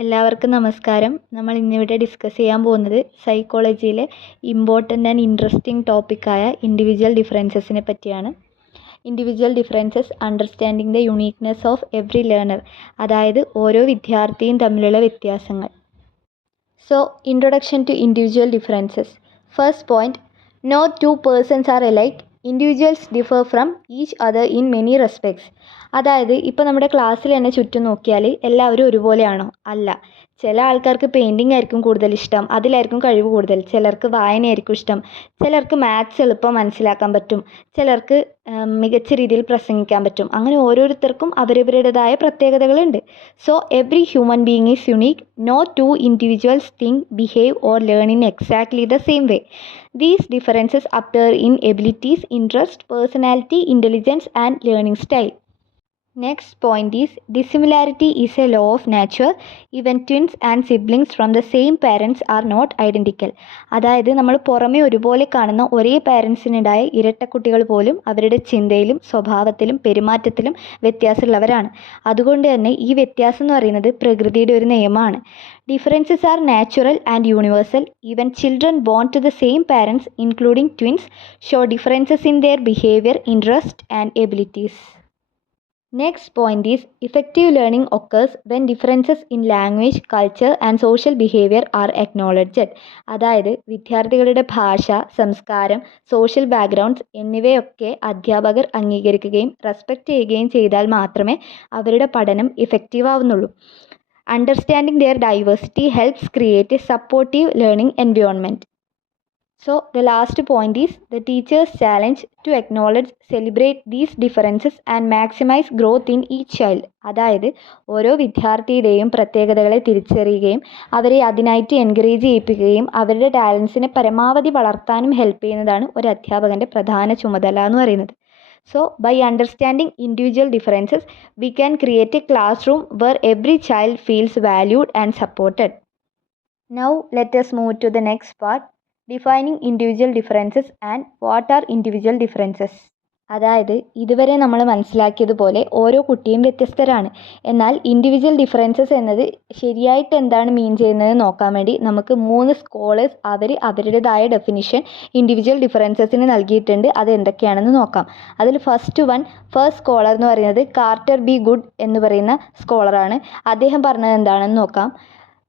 എല്ലാവർക്കും നമസ്കാരം. നമ്മൾ ഇന്നിവിടെ ഡിസ്കസ് ചെയ്യാൻ പോകുന്നത് സൈക്കോളജിയിലെ ഇമ്പോർട്ടൻ്റ് ആൻഡ് ഇൻട്രസ്റ്റിംഗ് ടോപ്പിക്കായ ഇൻഡിവിജ്വൽ ഡിഫറൻസസിനെ പറ്റിയാണ്. Individual differences understanding the uniqueness of every learner, അതായത് ഓരോ വിദ്യാർത്ഥിയും തമ്മിലുള്ള വ്യത്യാസങ്ങൾ. So introduction to individual differences. First point, no two persons are alike. Individuals differ from each other in many respects. അതായത് ഇപ്പോൾ നമ്മുടെ ക്ലാസ്സിൽ തന്നെ ചുറ്റും നോക്കിയാൽ എല്ലാവരും ഒരുപോലെയാണോ? അല്ല. ചില ആൾക്കാർക്ക് പെയിൻറ്റിംഗ് ആയിരിക്കും കൂടുതൽ ഇഷ്ടം, അതിലായിരിക്കും കഴിവ് കൂടുതൽ. ചിലർക്ക് വായനയായിരിക്കും ഇഷ്ടം, ചിലർക്ക് മാത്സ് എളുപ്പം മനസ്സിലാക്കാൻ പറ്റും, ചിലർക്ക് മികച്ച രീതിയിൽ പ്രസംഗിക്കാൻ പറ്റും. അങ്ങനെ ഓരോരുത്തർക്കും അവരവരുടേതായ പ്രത്യേകതകളുണ്ട്. So every human being is unique. No two individuals think, behave or learn in exactly the same way. These differences appear in abilities, interest, personality, intelligence, and learning style. Next point is, dissimilarity is a law of nature. Even twins and siblings from the same parents are not identical. അതായത് നമ്മൾ പുറമേ ഒരുപോലെ കാണുന്ന ഒരേ പാരൻസിനുണ്ടായ ഇരട്ടക്കുട്ടികൾ പോലും അവരുടെ ചിന്തയിലും സ്വഭാവത്തിലും പെരുമാറ്റത്തിലും വ്യത്യാസമുള്ളവരാണ്. അതുകൊണ്ട് തന്നെ ഈ വ്യത്യാസം എന്ന് പറയുന്നത് പ്രകൃതിയുടെ ഒരു നിയമമാണ്. Differences are natural and universal. Even children born to the same parents, including twins, show differences in their behavior, interest, and abilities. Next point is, effective learning occurs when differences in language, culture, and social behavior are acknowledged. അതായത് വിദ്യാർത്ഥികളുടെ ഭാഷ, സംസ്കാരം, social backgrounds എന്നിവയൊക്കെ അധ്യാപകർ അംഗീകരിക്കുകയും respect ചെയ്യുകയും ചെയ്താൽ മാത്രമേ അവരുടെ പഠനം effective ആവുന്നുള്ളൂ. Understanding their diversity helps create a supportive learning environment. So the last point is, the teacher's challenge to acknowledge, celebrate these differences and maximize growth in each child. അതായത് ഓരോ വിദ്യാർത്ഥിയുടെയും പ്രത്യേകതകളെ തിരിച്ചറിയുകയും അവരെ അതിനായിട്ട് എൻകറേജ് ചെയ്യിപ്പിക്കുകയും അവരുടെ ടാലൻസിനെ പരമാവധി വളർത്താനും ഹെൽപ്പ് ചെയ്യുന്നതാണ് ഒരു അധ്യാപകൻ്റെ പ്രധാന ചുമതല എന്ന് പറയുന്നത്. So, by understanding individual differences, we can create a classroom where every child feels valued and supported. Now, let us move to the next part, defining individual differences and what are individual differences. അതായത് ഇതുവരെ നമ്മൾ മനസ്സിലാക്കിയതുപോലെ ഓരോ കുട്ടിയും വ്യത്യസ്തരാണ്. എന്നാൽ individual differences എന്നത് ശരിയായിട്ട് എന്താണ് മീൻ ചെയ്യുന്നത് നോക്കാൻ വേണ്ടി നമുക്ക് 3 സ്കോളേഴ്സ് അവരുടേതായ ഡെഫിനിഷൻ ഇൻഡിവിജ്വൽ ഡിഫറൻസസിന് നൽകിയിട്ടുണ്ട്. അത് എന്തൊക്കെയാണെന്ന് നോക്കാം. അതിൽ ഫസ്റ്റ് സ്കോളർ എന്ന് പറയുന്നത് കാർട്ടർ ബി ഗുഡ് എന്ന് പറയുന്ന സ്കോളറാണ്. അദ്ദേഹം പറഞ്ഞത് എന്താണെന്ന് നോക്കാം.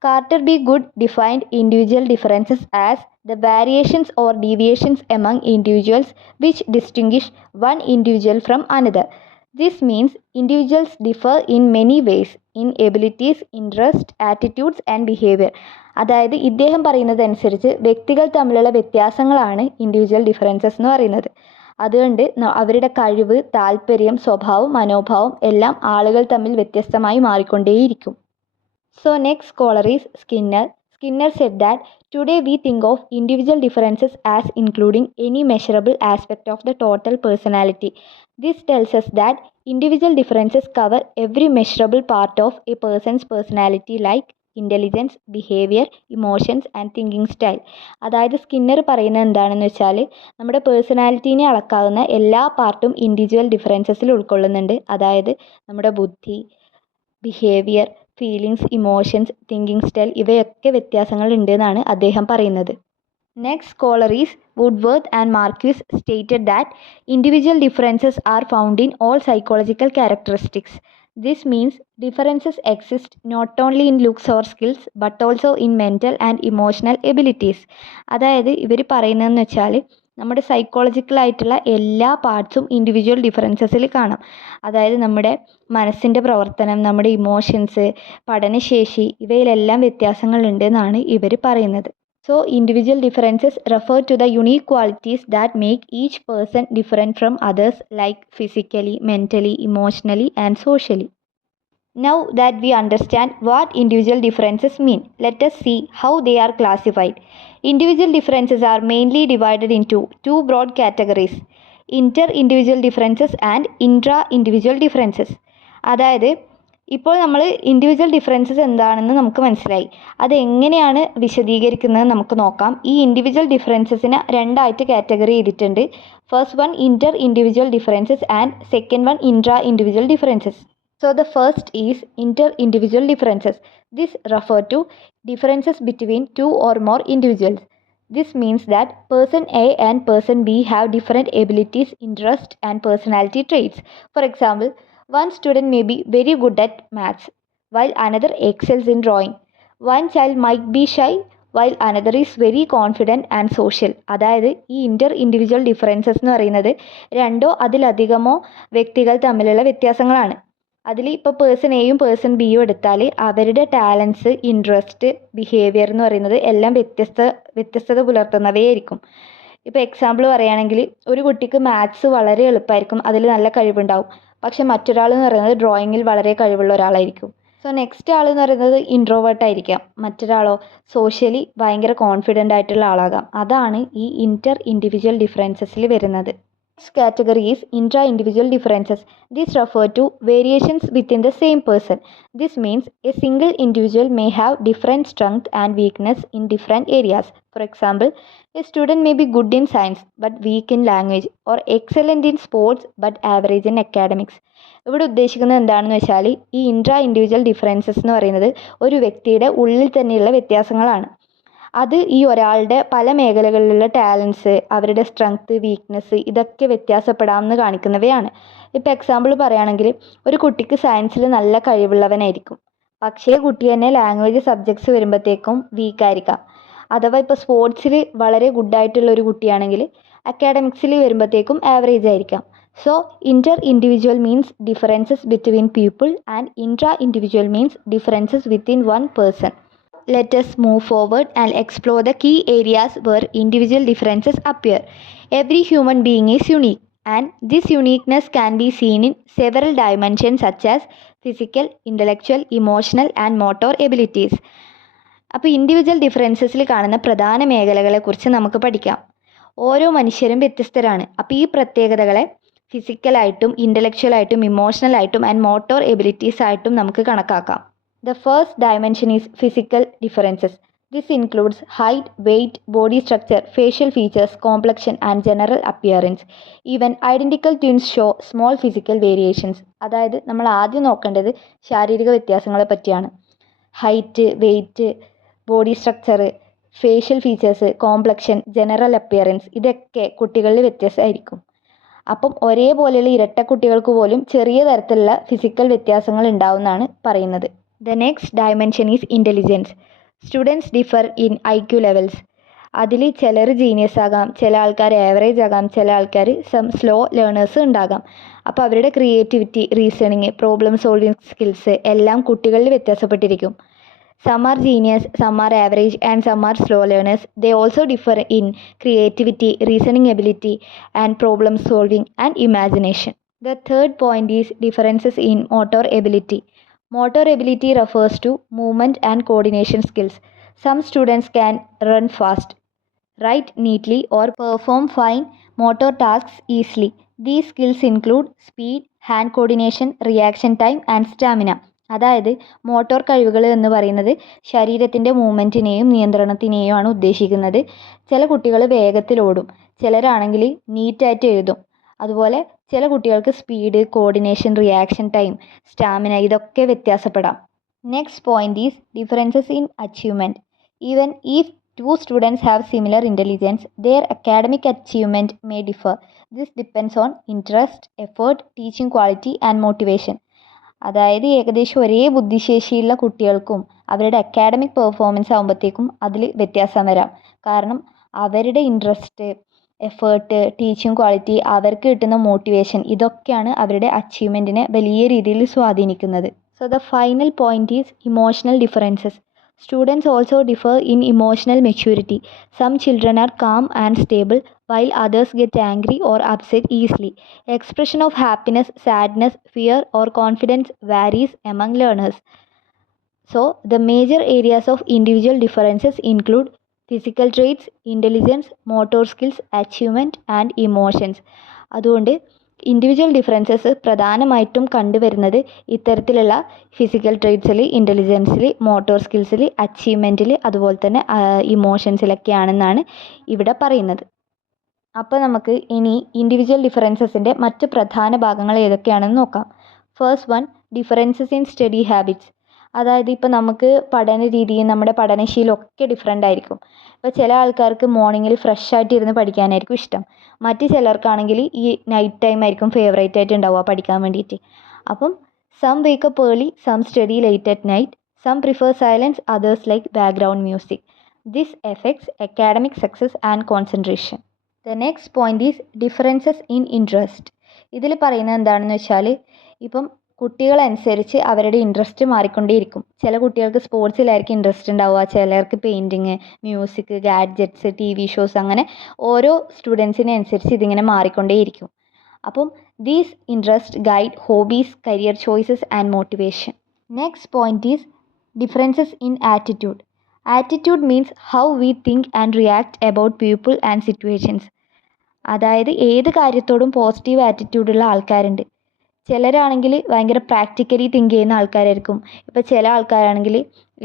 Carter B. Good defined individual differences as the variations or deviations among individuals which distinguish one individual from another. This means individuals differ in many ways in abilities, interests, attitudes and behavior. അതായത് ഇദ്ദേഹം പറയുന്നതനുസരിച്ച് വ്യക്തികൾ തമ്മിലുള്ള വ്യത്യാസങ്ങളാണ് individual differences എന്ന് പറയുന്നത്. അതുകൊണ്ട് അവരുടെ കഴിവ്, താല്പര്യം, സ്വഭാവം, മനോഭാവം എല്ലാം ആളുകൾ തമ്മിൽ വ്യത്യസ്തമായി മാറിക്കൊണ്ടേയിരിക്കും. So next scholar is Skinner. Skinner said that today we think of individual differences as including any measurable aspect of the total personality. This tells us that individual differences cover every measurable part of a person's personality like intelligence, behavior, emotions and thinking style. അതായത് Skinner പറയുന്നത് എന്താണെന്ന് വെച്ചാൽ നമ്മുടെ പേഴ്സണാലിറ്റീനെ അളക്കാവുന്ന എല്ലാ പാർട്ടും individual ഡിഫറൻസസിൽ ഉൾക്കൊള്ളുന്നുണ്ട്. അതായത് നമ്മുടെ ബുദ്ധി, behaviour, feelings, emotions, thinking style ഇവയൊക്കെ വ്യത്യാസങ്ങൾ ഉണ്ട് എന്നാണ് അദ്ദേഹം പറയുന്നത്. Next scholar is Woodworth and Marquis stated that individual differences are found in all psychological characteristics. This means differences exist not only in looks or skills but also in mental and emotional abilities. അതായത് ഇവർ പറയുന്നതെന്ന് വെച്ചാൽ നമ്മുടെ സൈക്കോളജിക്കലായിട്ടുള്ള എല്ലാ പാർട്സും individual ഡിഫറൻസസിൽ കാണാം. അതായത് നമ്മുടെ മനസ്സിൻ്റെ പ്രവർത്തനം, നമ്മുടെ ഇമോഷൻസ്, പഠനശേഷി ഇവയിലെല്ലാം വ്യത്യാസങ്ങളുണ്ട് എന്നാണ് ഇവർ പറയുന്നത്. So individual differences refer to the unique qualities that make each person different from others like physically, mentally, emotionally and socially. Now that we understand what individual differences mean, let us see how they are classified. Individual differences are mainly divided into 2 broad categories, inter-individual differences and intra-individual differences. അതായത് ഇപ്പോൾ നമ്മൾ individual differences എന്താണെന്ന് നമുക്ക് മനസ്സിലായി. അത് എങ്ങനെയാണ് വിശദീകരിക്കുന്നത് നമുക്ക് നോക്കാം. ഈ ഇൻഡിവിജ്വൽ ഡിഫറൻസസിനെ 2ആയിട്ട് കാറ്റഗറി ചെയ്തിട്ടുണ്ട്. First one inter individual differences and second one intra individual differences. So the first is inter-individual differences. This refer to differences between two or more individuals. This means that person A and person B have different abilities, interests, and personality traits. For example, one student may be very good at maths, while another excels in drawing. One child might be shy, while another is very confident and social. അതായത് ഈ ഇൻ്റർ individual differences എന്ന് പറയുന്നത് രണ്ടോ അതിലധികമോ വ്യക്തികൾ തമ്മിലുള്ള വ്യത്യാസങ്ങളാണ്. അതിൽ ഇപ്പോൾ പേഴ്സൺ എയും പേഴ്സൺ ബിയും എടുത്താൽ അവരുടെ ടാലൻസ്, ഇൻട്രസ്റ്റ്, ബിഹേവിയർ എന്ന് പറയുന്നത് എല്ലാം വ്യത്യസ്തത പുലർത്തുന്നവയായിരിക്കും. ഇപ്പോൾ എക്സാമ്പിൾ പറയുകയാണെങ്കിൽ ഒരു കുട്ടിക്ക് മാത്സ് വളരെ എളുപ്പമായിരിക്കും, അതിൽ നല്ല കഴിവുണ്ടാവും. പക്ഷെ മറ്റൊരാൾ എന്ന് പറയുന്നത് ഡ്രോയിങ്ങിൽ വളരെ കഴിവുള്ള ഒരാളായിരിക്കും. സോ നെക്സ്റ്റ് ആൾ എന്ന് പറയുന്നത് ഇൻട്രോവേർട്ട് ആയിരിക്കാം, മറ്റൊരാളോ സോഷ്യലി ഭയങ്കര കോൺഫിഡൻ്റ് ആയിട്ടുള്ള ആളാകാം. അതാണ് ഈ ഇൻ്റർ ഇൻഡിവിജ്വൽ ഡിഫറൻസസിൽ വരുന്നത്. Next category is intra-individual differences. These refer to variations within the same person. This means a single individual may have different strength and weakness in different areas. For example, a student may be good in science but weak in language, or excellent in sports but average in academics. ഇവിടെ ഉദ്ദേശിക്കുന്നത് എന്താണെന്ന് വെച്ചാൽ ഈ intra individual differences എന്ന് പറയുന്നത് ഒരു വ്യക്തിയുടെ ഉള്ളിൽ തന്നെയുള്ള വ്യത്യാസങ്ങളാണ്. അത് ഈ ഒരാളുടെ പല മേഖലകളിലുള്ള ടാലൻസ്, അവരുടെ സ്ട്രെങ്ത്ത്, വീക്ക്നെസ് ഇതൊക്കെ വ്യത്യാസപ്പെടാമെന്ന് കാണിക്കുന്നവയാണ്. ഇപ്പോൾ എക്സാമ്പിൾ പറയുകയാണെങ്കിൽ ഒരു കുട്ടിക്ക് സയൻസിൽ നല്ല കഴിവുള്ളവനായിരിക്കും, പക്ഷേ കുട്ടി തന്നെ ലാംഗ്വേജ് സബ്ജക്ട്സ് വരുമ്പോഴത്തേക്കും വീക്കായിരിക്കാം. അഥവാ ഇപ്പോൾ സ്പോർട്സിൽ വളരെ ഗുഡായിട്ടുള്ള ഒരു കുട്ടിയാണെങ്കിൽ അക്കാഡമിക്സിൽ വരുമ്പോഴത്തേക്കും ആവറേജ് ആയിരിക്കാം. So inter individual means differences between people and intra individual means differences within one person. Let us move forward and explore the key areas where individual differences appear. Every human being is unique, and this uniqueness can be seen in several dimensions such as physical, intellectual, emotional and motor abilities. അപ്പോൾ individual ഡിഫറൻസസിൽ കാണുന്ന പ്രധാന മേഖലകളെക്കുറിച്ച് നമുക്ക് പഠിക്കാം. ഓരോ മനുഷ്യരും വ്യത്യസ്തരാണ്. അപ്പോൾ ഈ പ്രത്യേകതകളെ ഫിസിക്കലായിട്ടും ഇൻ്റലക്ച്വലായിട്ടും ഇമോഷണലായിട്ടും ആൻഡ് മോട്ടോർ എബിലിറ്റീസ് ആയിട്ടും നമുക്ക് കണക്കാക്കാം. The first dimension is physical differences. This includes height, weight, body structure, facial features, complexion and general appearance. Even identical twins show small physical variations. അതായത് നമ്മൾ ആദ്യം നോക്കേണ്ടത് ശാരീരിക വ്യത്യാസങ്ങളെ പറ്റിയാണ്. Height, weight, body structure, facial features, complexion, general appearance ഇതൊക്കെ കുട്ടികളിൽ വ്യത്യാസമായിരിക്കും. അപ്പം ഒരേപോലെയുള്ള ഇരട്ട കുട്ടികൾക്ക് പോലും ചെറിയ തരത്തിലുള്ള ഫിസിക്കൽ വ്യത്യാസങ്ങൾ ഉണ്ടാവുമെന്നാണ് പറയുന്നത്. The next dimension is intelligence. Students differ in IQ levels. അതിൽ ചിലർ ജീനിയസ് ആകാം, ചില ആൾക്കാർ ആവറേജ് ആകാം, ചില ആൾക്കാർ സ്ലോ ലേണേഴ്സ് ഉണ്ടാകാം. അപ്പോൾ അവരുടെ creativity, reasoning, problem solving skills എല്ലാം കുട്ടികളിൽ വ്യത്യാസപ്പെട്ടിരിക്കും. Some are genius, some are average and some are slow learners. They also differ in creativity, reasoning ability and problem solving and imagination. The third point is differences in motor ability. Motor ability refers to movement and coordination skills. Some students can run fast, write neatly or perform fine motor tasks easily. These skills include speed, hand coordination, reaction time and stamina. അതായത് motor കഴിവുകൾ എന്ന് പറയുന്നത് ശരീരത്തിൻ്റെ മൂവ്മെൻറ്റിനെയും നിയന്ത്രണത്തിനെയും ആണ് ഉദ്ദേശിക്കുന്നത്. ചില കുട്ടികൾ വേഗത്തിൽ ഓടും, ചിലരാണെങ്കിൽ നീറ്റായിട്ട് എഴുതും. അതുപോലെ ചില കുട്ടികൾക്ക് speed, coordination, reaction time, stamina ഇതൊക്കെ വ്യത്യാസപ്പെടാം. Next point is differences in achievement. Even if two students have similar intelligence, their academic achievement may differ. This depends on interest, effort, teaching quality and motivation. അതായത് ഏകദേശം ഒരേ ബുദ്ധിശേഷിയുള്ള കുട്ടികൾക്കും അവരുടെ academic performance ആകുമ്പോഴത്തേക്കും അതിൽ വ്യത്യാസം വരാം. കാരണം അവരുടെ ഇൻട്രസ്റ്റ്, എഫേർട്ട്, ടീച്ചിങ് ക്വാളിറ്റി, അവർക്ക് കിട്ടുന്ന മോട്ടിവേഷൻ ഇതൊക്കെയാണ് അവരുടെ അച്ചീവ്മെൻറ്റിനെ വലിയ രീതിയിൽ സ്വാധീനിക്കുന്നത്. So the final point is emotional differences. Students also differ in emotional maturity. Some children are calm and stable, while others get angry or upset easily. Expression of happiness, sadness, fear, or confidence varies among learners. So, the major areas of individual differences include physical traits, intelligence, motor skills, achievement, and emotions. അതുകൊണ്ട് individual differences പ്രധാനമായിട്ടും കണ്ടുവരുന്നത് ഇത്തരത്തിലുള്ള physical ട്രേറ്റ്സിൽ, ഇൻ്റലിജൻസിൽ, motor സ്കിൽസിൽ, അച്ചീവ്മെൻറ്റിൽ, അതുപോലെ തന്നെ ഇമോഷൻസിലൊക്കെയാണെന്നാണ് ഇവിടെ പറയുന്നത്. അപ്പോൾ നമുക്ക് ഇനി ഇൻഡിവിജ്വൽ ഡിഫറൻസസിൻ്റെ മറ്റ് പ്രധാന ഭാഗങ്ങൾ ഏതൊക്കെയാണെന്ന് നോക്കാം. First one, differences in study habits. അതായത് ഇപ്പോൾ നമുക്ക് പഠന രീതിയും നമ്മുടെ പഠനശീലം ഒക്കെ ഡിഫറെൻ്റ് ആയിരിക്കും. ഇപ്പോൾ ചില ആൾക്കാർക്ക് മോർണിംഗിൽ ഫ്രഷ് ആയിട്ട് ഇരുന്ന് പഠിക്കാനായിരിക്കും ഇഷ്ടം. മറ്റ് ചിലർക്കാണെങ്കിൽ ഈ നൈറ്റ് ടൈം ആയിരിക്കും ഫേവറേറ്റ് ആയിട്ട് ഉണ്ടാവുക പഠിക്കാൻ വേണ്ടിയിട്ട്. അപ്പം some wake up early, some study late at night, some prefer silence, others like background music. This affects academic success and concentration. The next point is differences in interest. ഇതിൽ പറയുന്നത് എന്താണെന്ന് വെച്ചാൽ ഇപ്പം കുട്ടികളനുസരിച്ച് അവരുടെ ഇൻട്രസ്റ്റ് മാറിക്കൊണ്ടേയിരിക്കും. ചില കുട്ടികൾക്ക് സ്പോർട്സിലായിരിക്കും ഇൻട്രസ്റ്റ് ഉണ്ടാവുക, ചിലർക്ക് painting, music, gadgets, TV shows, അങ്ങനെ ഓരോ സ്റ്റുഡൻസിനെ അനുസരിച്ച് ഇതിങ്ങനെ മാറിക്കൊണ്ടേയിരിക്കും. അപ്പം these interest guide hobbies, career choices and motivation. Next point is differences in attitude. Attitude means how we think and react about people and situations. അതായത് ഏത് കാര്യത്തോടും positive ആറ്റിറ്റ്യൂഡുള്ള ആൾക്കാരുണ്ട്. ചിലരാണെങ്കിൽ ഭയങ്കര practically think ചെയ്യുന്ന ആൾക്കാരായിരിക്കും. ഇപ്പോൾ ചില ആൾക്കാരാണെങ്കിൽ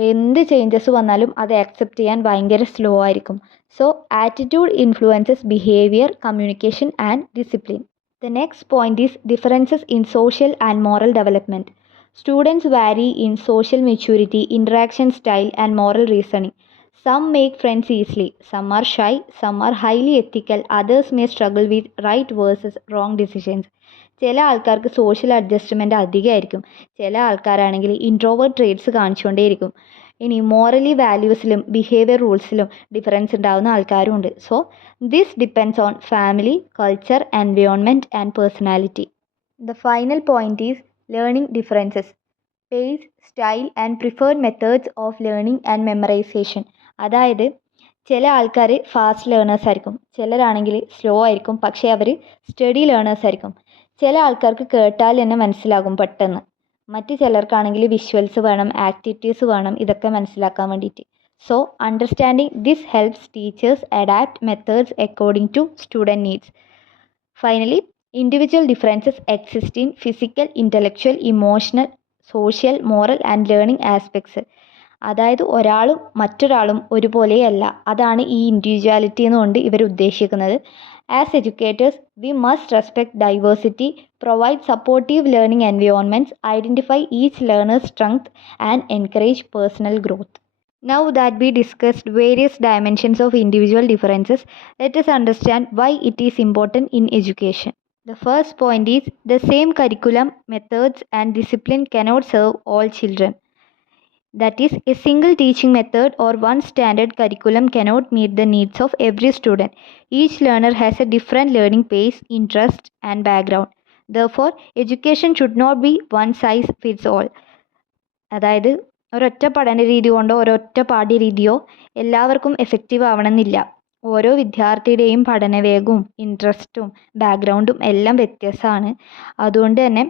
എന്ത് ചേഞ്ചസ് വന്നാലും അത് ആക്സെപ്റ്റ് ചെയ്യാൻ ഭയങ്കര സ്ലോ ആയിരിക്കും. So attitude influences behaviour, communication and discipline. The next point is differences in social and moral development. Students vary in social maturity, interaction style, and moral reasoning. Some make friends easily, some are shy, some are highly ethical, others may struggle with right versus wrong decisions. ചില ആൾക്കാർക്ക് social adjustment അധികമായിരിക്കും, ചില ആൾക്കാരാണെങ്കിൽ introvert traits കാണിച്ചുകൊണ്ടേയിരിക്കും. ഇനി morally വാല്യൂസിലും behaviour റൂൾസിലും difference ഉണ്ടാകുന്ന ആൾക്കാരും ഉണ്ട്. So this depends on family, culture, environment and personality. The final point is learning differences, pace, style and preferred methods of learning and memorization. അതായത് ചില ആൾക്കാർ ഫാസ്റ്റ് ലേണേഴ്സ് ആയിരിക്കും, ചിലരാണെങ്കിൽ സ്ലോ ആയിരിക്കും, പക്ഷേ അവർ സ്റ്റഡി ലേണേഴ്സ് ആയിരിക്കും. ചില ആൾക്കാർക്ക് കേട്ടാൽ തന്നെ മനസ്സിലാകും പെട്ടെന്ന്, മറ്റ് ചിലർക്കാണെങ്കിൽ വിഷ്വൽസ് വേണം, ആക്ടിവിറ്റീസ് വേണം ഇതൊക്കെ മനസ്സിലാക്കാൻ വേണ്ടിയിട്ട്. So understanding this helps teachers adapt methods according to student needs. Finally, individual differences exist in physical, intellectual, emotional, social, moral and learning aspects. അതായത് ഒരാളും മറ്റൊരാളും ഒരുപോലെയല്ല, അതാണ് ഈ ഇൻഡിവിജ്വാലിറ്റി എന്നുകൊണ്ട് ഇവർ ഉദ്ദേശിക്കുന്നത്. As educators we must respect diversity, provide supportive learning environments, identify each learners strength and encourage personal growth. Now that we discussed various dimensions of individual differences, let us understand why it is important in education. The first point is the same curriculum, methods and discipline cannot serve all children. That is, a single teaching method or one standard curriculum cannot meet the needs of every student. Each learner has a different learning pace, interest and background. Therefore, education should not be one size fits all. അതായത് ഒരൊറ്റ പഠന രീതി കൊണ്ടോ ഒരൊറ്റ പാഠ്യരീതിയോ എല്ലാവർക്കും effective ആവണമെന്നില്ല. ഓരോ വിദ്യാർത്ഥിയുടെയും പഠനവേഗവും ഇൻട്രസ്റ്റും ബാക്ക്ഗ്രൗണ്ടും എല്ലാം വ്യത്യാസമാണ്. അതുകൊണ്ട് തന്നെ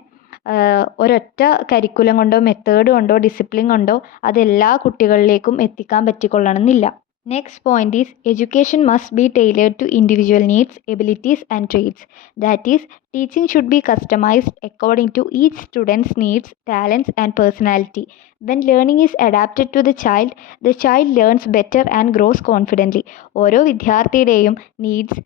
ഒരൊറ്റ കരിക്കുലം കൊണ്ടോ മെത്തേഡ് കൊണ്ടോ ഡിസിപ്ലിൻ കൊണ്ടോ അതെല്ലാ കുട്ടികളിലേക്കും എത്തിക്കാൻ പറ്റിക്കൊള്ളണമെന്നില്ല. Next point is education must be tailored to individual needs, abilities and traits. That is, teaching should be customized according to each student's needs, talents and personality. When learning is adapted to the child learns better and grows confidently. ഓരോ വിദ്യാർത്ഥിയുടെയും needs,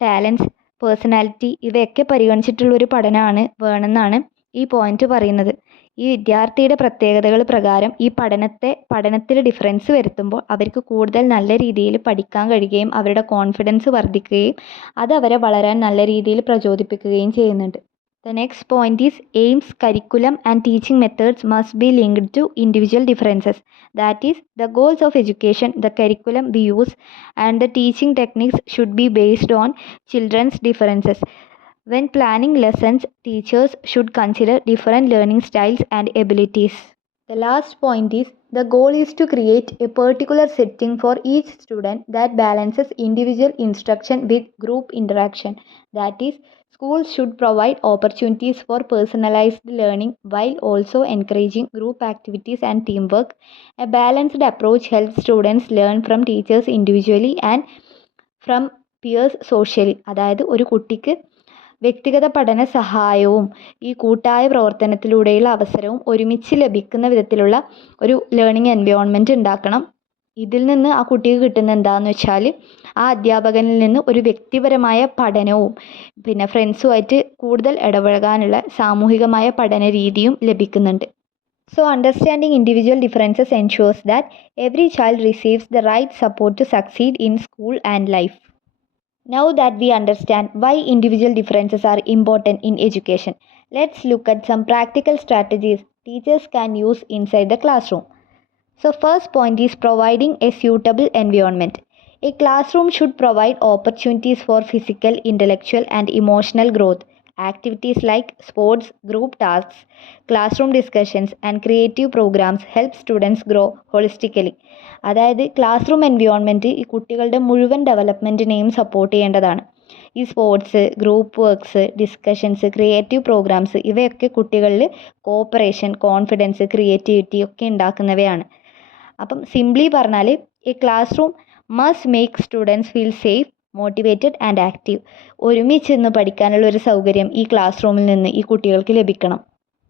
talents, personality ഇവയൊക്കെ പരിഗണിച്ചിട്ടുള്ളൊരു പഠനമാണ് വേണമെന്നാണ് ഈ point പറയുന്നത്. ഈ വിദ്യാർത്ഥിയുടെ പ്രത്യേകതകൾ പ്രകാരം ഈ പഠനത്തിൽ ഡിഫറൻസ് വരുത്തുമ്പോൾ അവർക്ക് കൂടുതൽ നല്ല രീതിയിൽ പഠിക്കാൻ കഴിയുകയും അവരുടെ കോൺഫിഡൻസ് വർദ്ധിക്കുകയും അത് അവരെ വളരാൻ നല്ല രീതിയിൽ പ്രചോദിപ്പിക്കുകയും ചെയ്യുന്നുണ്ട്. The next point is aims, curriculum and teaching methods must be linked to individual differences. That is, the goals of education, the curriculum we use and the teaching techniques should be based on children's differences. When planning lessons, teachers should consider different learning styles and abilities. The last point is the goal is to create a particular setting for each student that balances individual instruction with group interaction. That is, schools should provide opportunities for personalized learning while also encouraging group activities and teamwork. A balanced approach helps students learn from teachers individually and from peers socially. അതായത് ഒരു കുട്ടിക്ക് വ്യക്തിഗത പഠന സഹായവും ഈ കൂട്ടായ പ്രവർത്തനത്തിലൂടെയുള്ള അവസരവും ഒരുമിച്ച് ലഭിക്കുന്ന വിധത്തിലുള്ള ഒരു ലേണിംഗ് എൻവയോൺമെൻറ്റ് ഉണ്ടാക്കണം. ഇതിൽ നിന്ന് ആ കുട്ടിക്ക് കിട്ടുന്ന എന്താണെന്ന് വെച്ചാൽ ആ അധ്യാപകനിൽ നിന്ന് ഒരു വ്യക്തിപരമായ പഠനവും പിന്നെ ഫ്രണ്ട്സുമായിട്ട് കൂടുതൽ ഇടപഴകാനുള്ള സാമൂഹികമായ പഠന രീതിയും ലഭിക്കുന്നുണ്ട്. So understanding individual differences ensures that every child receives the right support to succeed in school and life. Now that we understand why individual differences are important in education, let's look at some practical strategies teachers can use inside the classroom. So first point is providing a suitable environment. A classroom should provide opportunities for physical, intellectual and emotional growth. Activities like sports, group tasks, classroom discussions and creative programs help students grow holistically. അതായത് classroom environment ഈ കുട്ടികളുടെ മുഴുവൻ ഡെവലപ്മെൻറ്റിനെയും support ചെയ്യേണ്ടതാണ്. ഈ sports, group works, discussions, creative programs ഇവയൊക്കെ കുട്ടികളിൽ corporation, confidence, creativity ഒക്കെ ഉണ്ടാക്കുന്നവയാണ്. അപ്പം സിംപ്ലി പറഞ്ഞാൽ ഈ class room must make students feel safe, motivated and active. ഒരുമിച്ച് നിന്ന് പഠിക്കാനുള്ള ഒരു സൗകര്യം ഈ ക്ലാസ് റൂമിൽ നിന്ന് ഈ കുട്ടികൾക്ക് ലഭിക്കണം.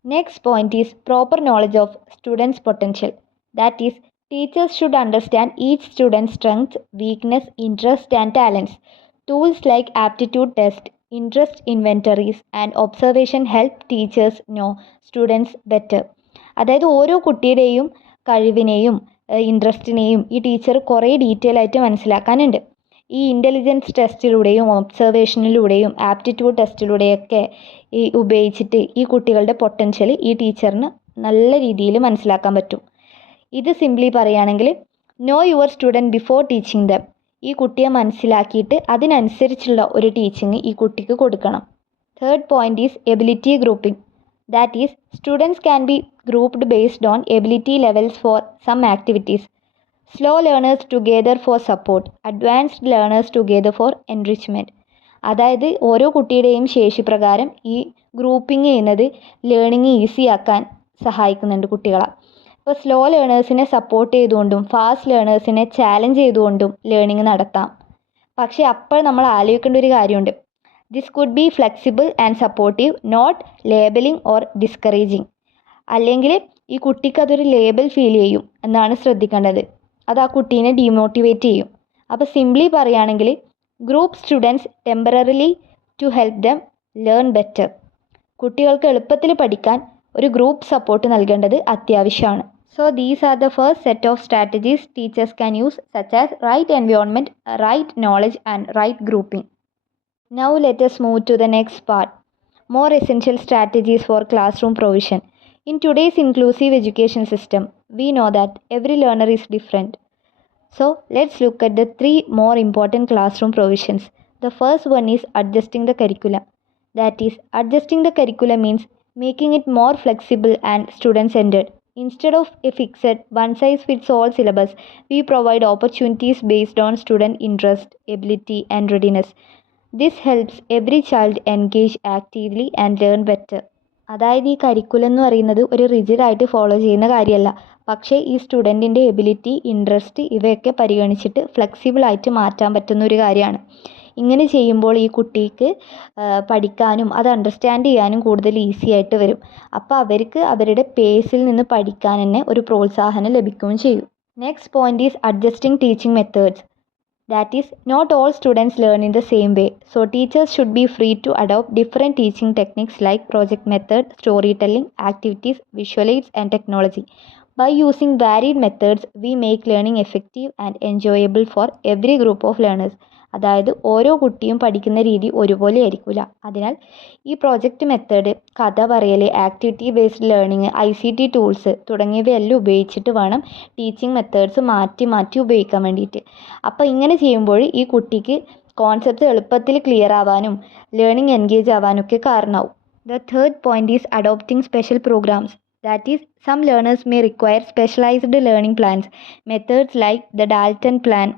Next point is proper knowledge of students potential. That is teachers should understand each students strength, weakness, interest and talents. Tools like aptitude test, interest inventories and observation help teachers know students better. അതായത് ഓരോ കുട്ടിയുടെയും കഴിവിനെയും ഇൻട്രസ്റ്റിനെയും ഈ teacher കുറേ detail ആയിട്ട് മനസ്സിലാക്കാനുണ്ട്. ഈ intelligence ടെസ്റ്റിലൂടെയും ഒബ്സർവേഷനിലൂടെയും aptitude ടെസ്റ്റിലൂടെയൊക്കെ ഉപയോഗിച്ചിട്ട് ഈ കുട്ടികളുടെ potential ഈ ടീച്ചറിന് നല്ല രീതിയിൽ മനസ്സിലാക്കാൻ പറ്റും. ഇത് സിംപ്ലി പറയുകയാണെങ്കിൽ no your student before teaching dum. ഈ കുട്ടിയെ മനസ്സിലാക്കിയിട്ട് അതിനനുസരിച്ചുള്ള ഒരു ടീച്ചിങ് ഈ കുട്ടിക്ക് കൊടുക്കണം. Third point is ability grouping. That is, students can be grouped based on ability levels for some activities. Slow learners together for support, advanced learners together for enrichment. അതായത് ഓരോ കുട്ടിയുടെയും ശേഷി പ്രകാരം ഈ ഗ്രൂപ്പിംഗ് ചെയ്യുന്നത് ലേണിംഗ് ഈസി ആക്കാൻ സഹായിക്കുന്നുണ്ട് കുട്ടികളെ. ഇപ്പോൾ സ്ലോ ലേണേഴ്സിനെ സപ്പോർട്ട് ചെയ്തുകൊണ്ടും ഫാസ്റ്റ് ലേണേഴ്സിനെ ചാലഞ്ച് ചെയ്തുകൊണ്ടും ലേണിംഗ് നടത്താം. പക്ഷേ അപ്പോൾ നമ്മൾ ആലോചിക്കേണ്ട ഒരു കാര്യമുണ്ട്. This could be flexible and supportive, not labelling or discouraging. അല്ലെങ്കിൽ ഈ കുട്ടിക്ക് അതൊരു ലേബൽ ഫീൽ ചെയ്യും എന്നാണ് ശ്രദ്ധിക്കേണ്ടത്. അത് ആ കുട്ടീനെ ഡീമോട്ടിവേറ്റ് ചെയ്യും. അപ്പോൾ സിംപ്ലി പറയുകയാണെങ്കിൽ group students temporarily to help them learn better. കുട്ടികൾക്ക് എളുപ്പത്തിൽ പഠിക്കാൻ ഒരു ഗ്രൂപ്പ് സപ്പോർട്ട് നൽകേണ്ടത് അത്യാവശ്യമാണ്. So these are the first set of strategies teachers can use, such as right environment, right knowledge and right grouping. Now let us move to the next part, more essential strategies for classroom provision. In today's inclusive education system, we know that every learner is different. So let's look at the 3 more important classroom provisions. The first one is adjusting the curriculum. That is, adjusting the curriculum means making it more flexible and student-centered. Instead of a fixed one-size-fits-all syllabus, we provide opportunities based on student interest, ability and readiness. This helps every child engage actively and learn better. അതായത് ഈ curriculum എന്ന് പറയുന്നത് ഒരു റിജിഡായിട്ട് follow ചെയ്യുന്ന കാര്യമല്ല. പക്ഷേ ഈ സ്റ്റുഡൻറ്റിൻ്റെ ability, interest ഇവയൊക്കെ പരിഗണിച്ചിട്ട് ഫ്ലെക്സിബിളായിട്ട് മാറ്റാൻ പറ്റുന്ന ഒരു കാര്യമാണ്. ഇങ്ങനെ ചെയ്യുമ്പോൾ ഈ കുട്ടിക്ക് പഠിക്കാനും അത് അണ്ടർസ്റ്റാൻഡ് ചെയ്യാനും കൂടുതൽ ഈസി ആയിട്ട് വരും. അപ്പോൾ അവർക്ക് അവരുടെ പേസിൽ നിന്ന് പഠിക്കാൻ തന്നെ ഒരു പ്രോത്സാഹനം ലഭിക്കുകയും ചെയ്യും. Next point is adjusting teaching methods. That is, not all students learn in the same way. So teachers should be free to adopt different teaching techniques like project method, storytelling, activities, visual aids and technology. By using varied methods, we make learning effective and enjoyable for every group of learners. അതായത് ഓരോ കുട്ടിയും പഠിക്കുന്ന രീതി ഒരുപോലെ ആയിരിക്കില്ല. അതിനാൽ ഈ project method, കഥ പറയൽ, activity based learning, ICT tools തുടങ്ങിയവയെല്ലാം ഉപയോഗിച്ചിട്ട് വേണം ടീച്ചിങ് മെത്തേഡ്സ് മാറ്റി മാറ്റി ഉപയോഗിക്കാൻ വേണ്ടിയിട്ട്. അപ്പോൾ ഇങ്ങനെ ചെയ്യുമ്പോൾ ഈ കുട്ടിക്ക് കോൺസെപ്റ്റ് എളുപ്പത്തിൽ ക്ലിയർ ആവാനും ലേണിംഗ് എൻഗേജ് ആവാനൊക്കെ കാരണമാവും. The third point is adopting special programs. That is, some learners may require specialized learning plans. Methods like the Dalton plan,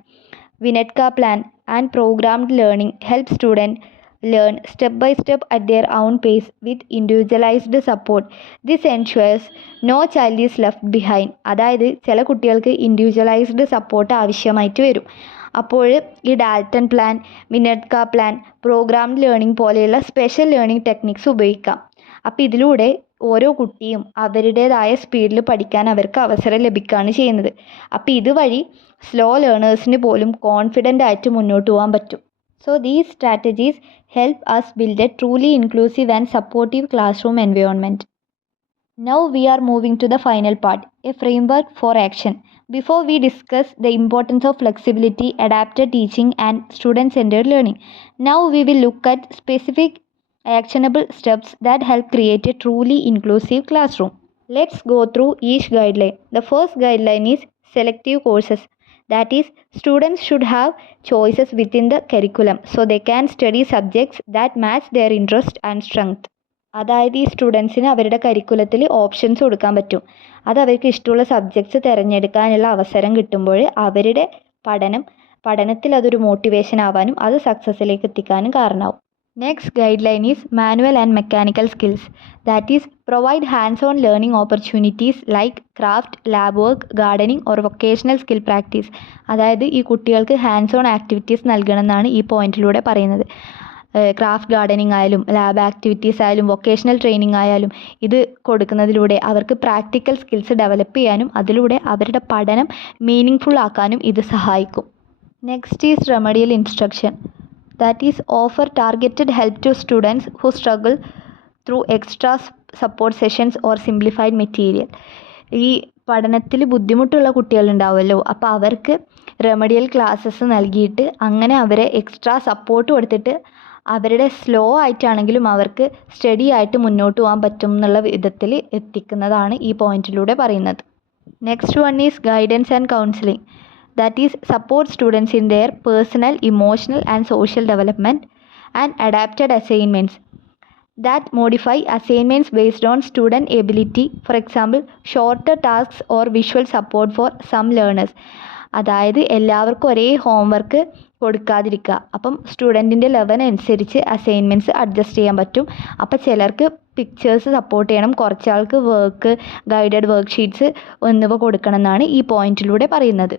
Winnetka plan and programmed learning help students learn step by step at their own pace with individualized support. This ensures no child is left behind. അതായത് ചില കുട്ടികൾക്ക് individualised support ആവശ്യമായിട്ട് വരും. അപ്പോൾ ഈ Dalton plan, വിനെtka plan, programmed learning പോലെയുള്ള special learning techniques ഉപയോഗിക്കാം. അപ്പോൾ ഇതിലൂടെ ഓരോ കുട്ടിയും അവരുടേതായ സ്പീഡിൽ പഠിക്കാൻ അവർക്ക് അവസരം ലഭിക്കുകയാണ് ചെയ്യുന്നത്. അപ്പോൾ ഇതുവഴി സ്ലോ ലേണേഴ്സിന് പോലും കോൺഫിഡൻ്റ് ആയിട്ട് മുന്നോട്ട് പോകാൻ പറ്റും. So these strategies help us build a truly inclusive and supportive classroom environment. Now we are moving to the final part, a framework for action. Before we discuss the importance of flexibility, adapted teaching and student-centered learning, now we will look at specific actionable steps that help create a truly inclusive classroom. Let's go through each guideline. The first guideline is selective courses. That is, students should have choices within the curriculum so they can study subjects that match their interest and strength. അതായത് ഈ സ്റ്റുഡൻസിന് അവരുടെ കരിക്കുലത്തിൽ options കൊടുക്കാൻ പറ്റും. അത് അവർക്ക് ഇഷ്ടമുള്ള subjects തിരഞ്ഞെടുക്കാനുള്ള അവസരം കിട്ടുമ്പോൾ അവരുടെ പഠനത്തിൽ അതൊരു മോട്ടിവേഷൻ ആവാനും അത് സക്സസ്സിലേക്ക് എത്തിക്കാനും കാരണമാവും. Next guideline is manual and mechanical skills. That is provide hands on learning opportunities like craft, lab work, gardening or vocational skill practice. അതായത് ഈ കുട്ടികൾക്ക് ഹാൻഡ്സ് ഓൺ ആക്ടിവിറ്റീസ് നൽകണമെന്നാണ് ഈ പോയിന്റിലൂടെ പറയുന്നത്. ക്രാഫ്റ്റ് ഗാർഡനിങ് ആയാലും ലാബ് ആക്ടിവിറ്റീസ് ആയാലും vocational training ആയാലും ഇത് കൊടുക്കുന്നതിലൂടെ അവർക്ക് പ്രാക്ടിക്കൽ സ്കിൽസ് ഡെവലപ്പ് ചെയ്യാനും അതിലൂടെ അവരുടെ പഠനം മീനിങ് ഫുൾ ആക്കാനും ഇത് സഹായിക്കും. Next is remedial instruction. That is offer targeted help to students who struggle through extra support sessions or simplified material. ഈ പഠനത്തിൽ ബുദ്ധിമുട്ടുള്ള കുട്ടികളുണ്ടാവുമല്ലോ, അപ്പോൾ അവർക്ക് റെമഡിയൽ ക്ലാസ്സസ് നൽകിയിട്ട് അങ്ങനെ അവരെ എക്സ്ട്രാ സപ്പോർട്ട് കൊടുത്തിട്ട് അവരുടെ സ്ലോ ആയിട്ടാണെങ്കിലും അവർക്ക് സ്റ്റഡി ആയിട്ട് മുന്നോട്ട് പോകാൻ പറ്റും എന്നുള്ള വിധത്തിൽ എത്തിക്കുന്നതാണ് ഈ പോയിന്റിലൂടെ പറയുന്നത്. Next one is guidance and counselling. That is support students in there personal, emotional and social development and adapted assignments that modify assignments based on student ability. For example, shorter tasks or visual support for some learners. അതായത് എല്ലാവർക്കും ഒരേ homework കൊടുക്കാതിരിക്കുക. അപ്പം സ്റ്റുഡൻറ്റിൻ്റെ ലെവലിനനുസരിച്ച് assignments adjust ചെയ്യാൻ പറ്റും. അപ്പം ചിലർക്ക് pictures support ചെയ്യണം, കുറച്ചാൾക്ക് work, guided work sheets എന്നിവ കൊടുക്കണം എന്നാണ് ഈ പോയിന്റിലൂടെ പറയുന്നത്.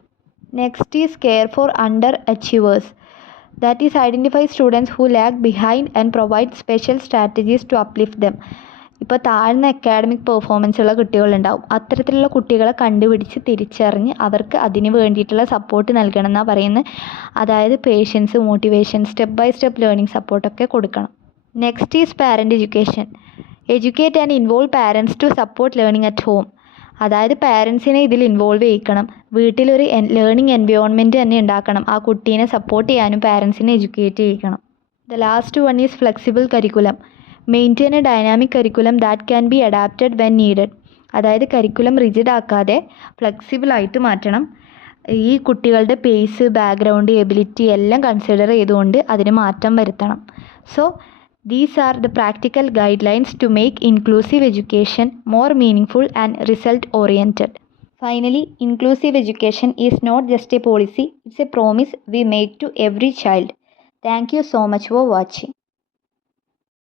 Next is care for under achievers. That is, identify students who lag behind and provide special strategies to uplift them. ഇപ്പോൾ താഴ്ന്ന അക്കാഡമിക് പെർഫോമൻസ് ഉള്ള കുട്ടികളുണ്ടാവും. അത്തരത്തിലുള്ള കുട്ടികളെ കണ്ടുപിടിച്ച് തിരിച്ചറിഞ്ഞ് അവർക്ക് അതിന് വേണ്ടിയിട്ടുള്ള സപ്പോർട്ട് നൽകണം എന്നാണ് പറയുന്നത്. അതായത് patience, motivation, step by step learning സപ്പോർട്ടൊക്കെ കൊടുക്കണം. Next is parent education. Educate and involve parents to support learning at home. അതായത് പാരൻസിനെ ഇതിൽ ഇൻവോൾവ് ചെയ്യിക്കണം. വീട്ടിലൊരു ലേണിംഗ് എൻവയോൺമെൻറ്റ് തന്നെ ഉണ്ടാക്കണം. ആ കുട്ടീനെ സപ്പോർട്ട് ചെയ്യാനും പാരൻസിനെ എഡ്യൂക്കേറ്റ് ചെയ്യിക്കണം. The last one is flexible curriculum. Maintain a dynamic curriculum that can be adapted when needed. അതായത് കരിക്കുലം റിജിഡ് ആക്കാതെ ഫ്ലെക്സിബിളായിട്ട് മാറ്റണം. ഈ കുട്ടികളുടെ പേസ്, ബാക്ക്ഗ്രൗണ്ട്, എബിലിറ്റി എല്ലാം കൺസിഡർ ചെയ്തുകൊണ്ട് അതിന് മാറ്റം വരുത്തണം. So these are the practical guidelines to make inclusive education more meaningful and result oriented. Finally, inclusive education is not just a policy, it's a promise we make to every child. Thank you so much for watching.